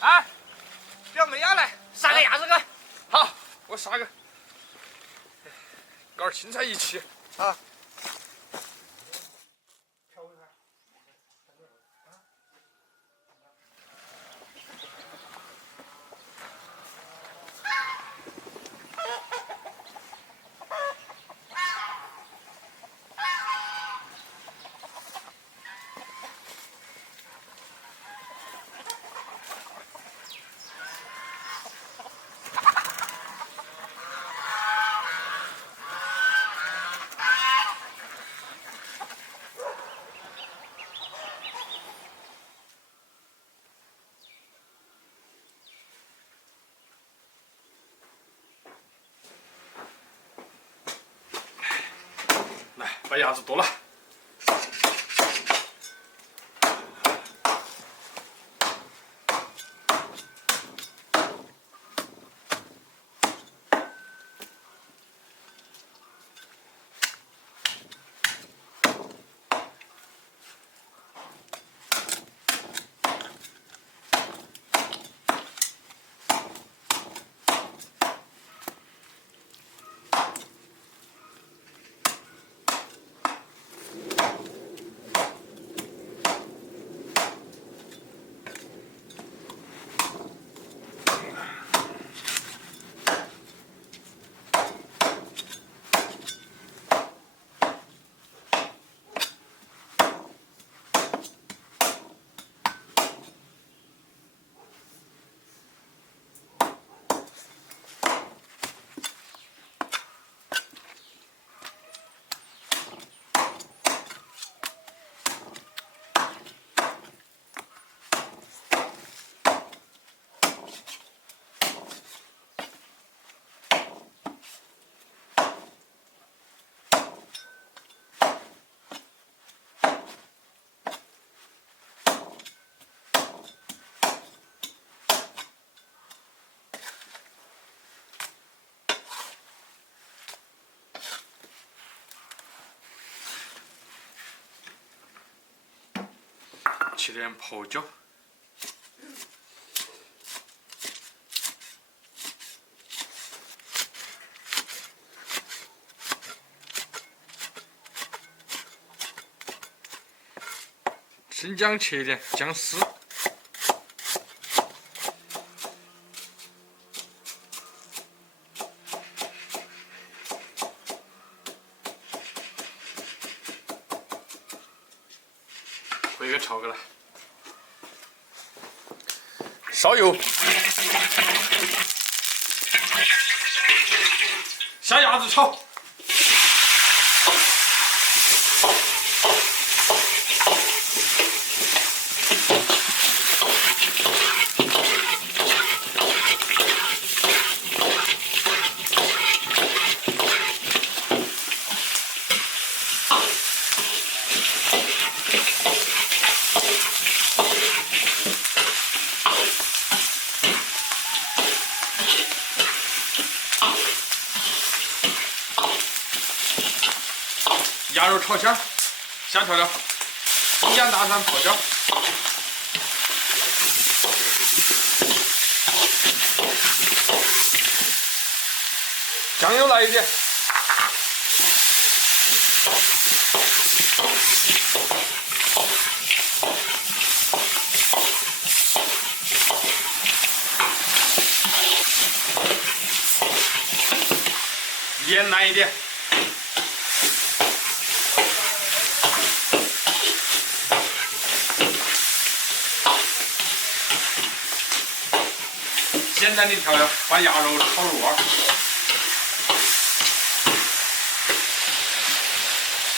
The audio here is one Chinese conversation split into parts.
啊，表妹要来，杀个鸭子个。好，我杀个。搞点青菜一起。啊。来，把鸭子剁了。起点泡椒，生姜切点，姜丝，回个炒个来。烧油，下鸭子炒，鸭肉炒香，下调料，生姜、大蒜、泡椒，酱油来一点，盐来一点。简单的调料，把鸭肉炒入味。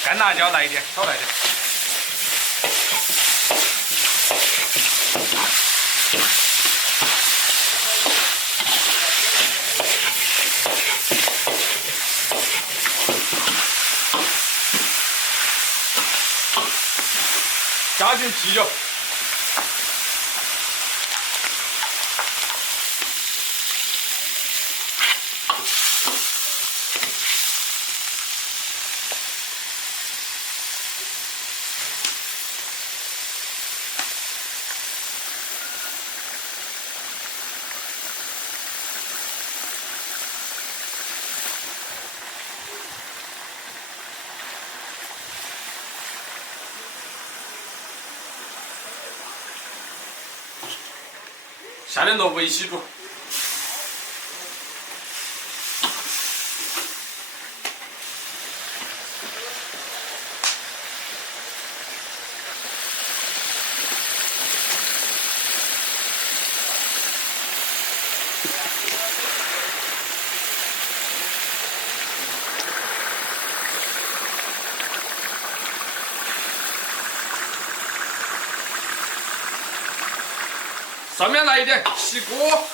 干辣椒来一点，少来点。加进鸡油。下点萝卜一起煮。上面来一点起锅。哇！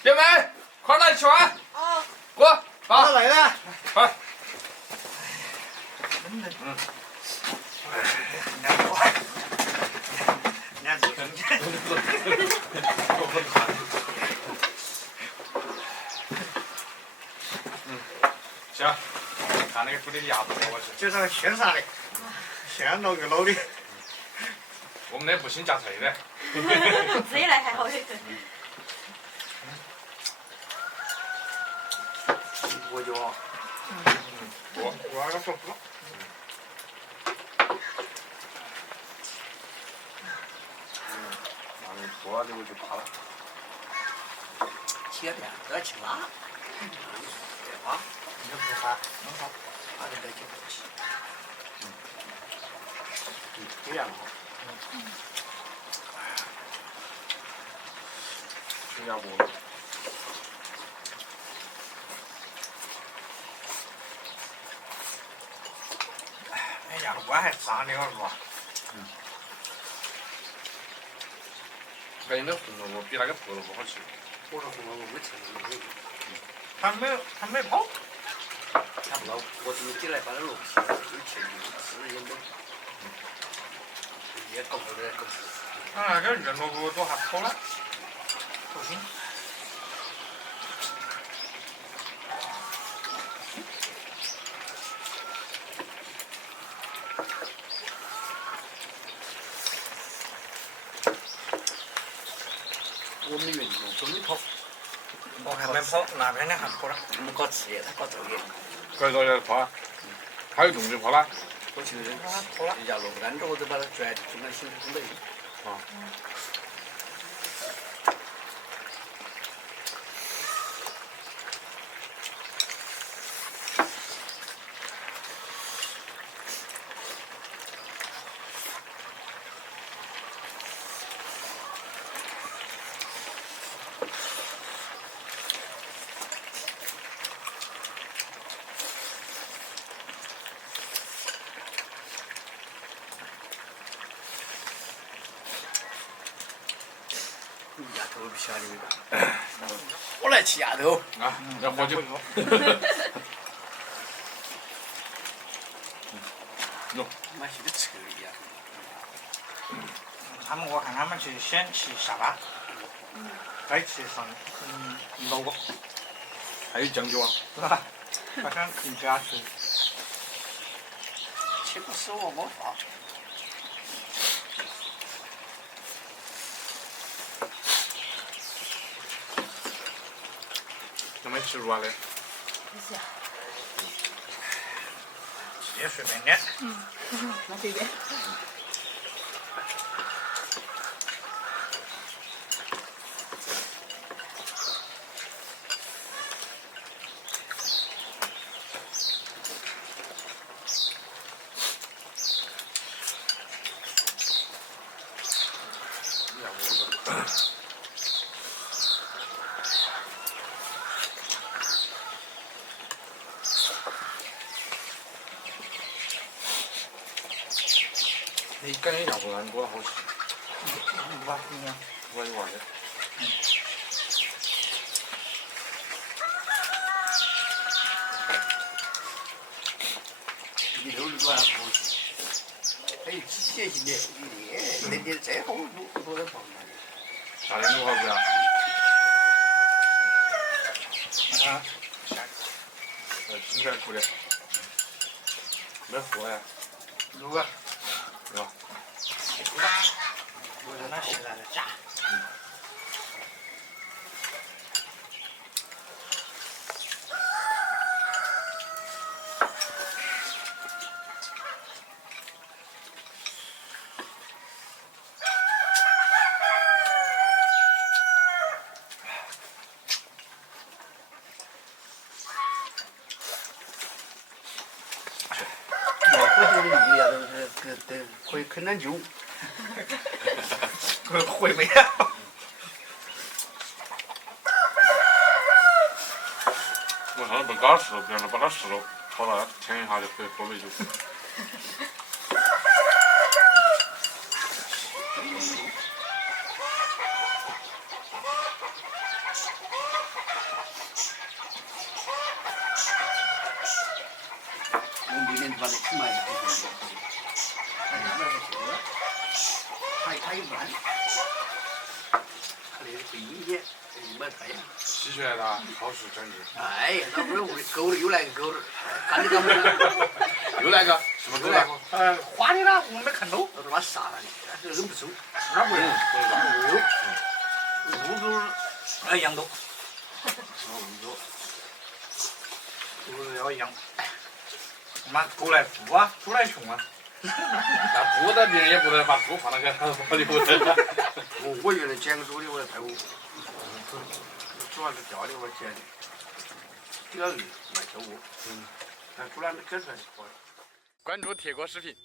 姐妹，快来吃饭！啊，过，好，好来了。快。娘子，行，看那个煮的鸭子我去。就上现杀的，现捞个捞的。我们那不兴加菜的。自己来还好些。我就。我那个不不。锅的我就怕了。切片都要去拉。对吧？你不怕？弄好，把这个就不起。这样好。新加坡的。哎呀，我还炸的了是吧？感觉那红萝卜比那个白萝卜好吃。我说红萝卜没吃那个。他没泡。他不捞，我自己来把那萝卜洗了，就切吃也没。也搞不得搞。那个人萝卜都还好了。不行。我们原路都没跑，我还没跑，那边的还跑了。我们搞事业，他搞这个。搞这个跑，他有动就跑了。我去人家萝卜干着，我都把它转进了新东北。啊。丫头不晓得。我来吃丫头。啊，要喝酒。哟，妈是个车一样。我看他们去先去下班，再去上老锅，还有酱酒啊？是吧？好像更加吃。切个手我没法。有没有吃软的？也随便点。那随便。你感觉要不然锅好吃，哇，你看，我一碗的。一头的多好吃。还有机械性的，那再好多的放那里。夏天多好吃啊！啊，青菜苦的，没货呀，卤啊，是吧？我让它现在的炸。我觉得鱼呀都是可以啃点酒。会不要？我上次不搞事了，不让他把它试了，跑到天一下就可以喝杯酒。我每年把它起码一个月，他一般，他那个会阴险，一买太阳。洗出来了，好事整治。哎呀，那不是我的狗又来个狗了，干的干不了。又来个，什么狗来？花的了，我没看到。我他妈杀了你，但是忍不住。那不用，乌狗，羊多，乌狗，都要羊。妈，狗来富啊，猪来穷啊。那猪的别人也不能把猪放那个保里头的。我原来捡个猪的，我要派我，主要是钓的我捡的，第二个卖给我，但猪栏给出来是可以。关注铁锅视频。